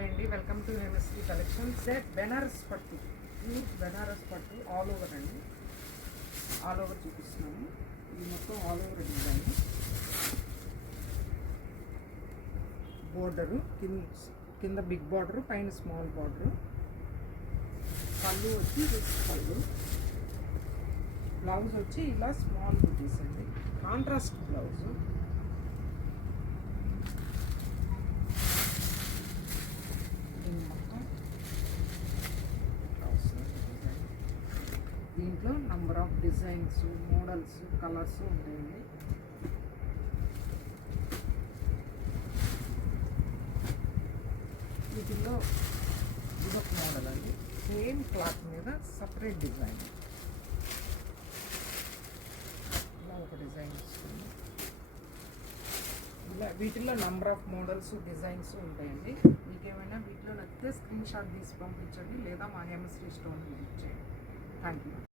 Hi అండి, welcome to MST collection. Set Banaras పట్టు, pure Banaras పట్టు ఆల్ ఓవర్ అండి. ఆల్ ఓవర్ చూపిస్తున్నాము. ఇది మొత్తం ఆల్ ఓవర్ డిజైన్. బోర్డరు కింద బిగ్ బార్డరు, పైన స్మాల్ బార్డరు. పళ్ళు వచ్చి పళ్ళు. బ్లౌజ్ వచ్చి ఇలా స్మాల్ బుటీస్ అండి, కాంట్రాస్ట్ బ్లౌజ్. దీంట్లో number of designs, models, colours ఉంటాయండి. వీటిల్లో ఇదొక మోడల్ అండి, సేమ్ క్లాత్ మీద సపరేట్ డిజైన్. ఇలా ఒక డిజైన్ వస్తుంది. ఇలా వీటిల్లో నంబర్ ఆఫ్ మోడల్స్, డిజైన్స్ ఉంటాయండి. మీకేమైనా వీటిలో నచ్చితే స్క్రీన్ షాట్ తీసి పంపించండి, లేదా మా ఎంఎస్టీ స్టోర్ విజిట్ చేయండి. Thank you.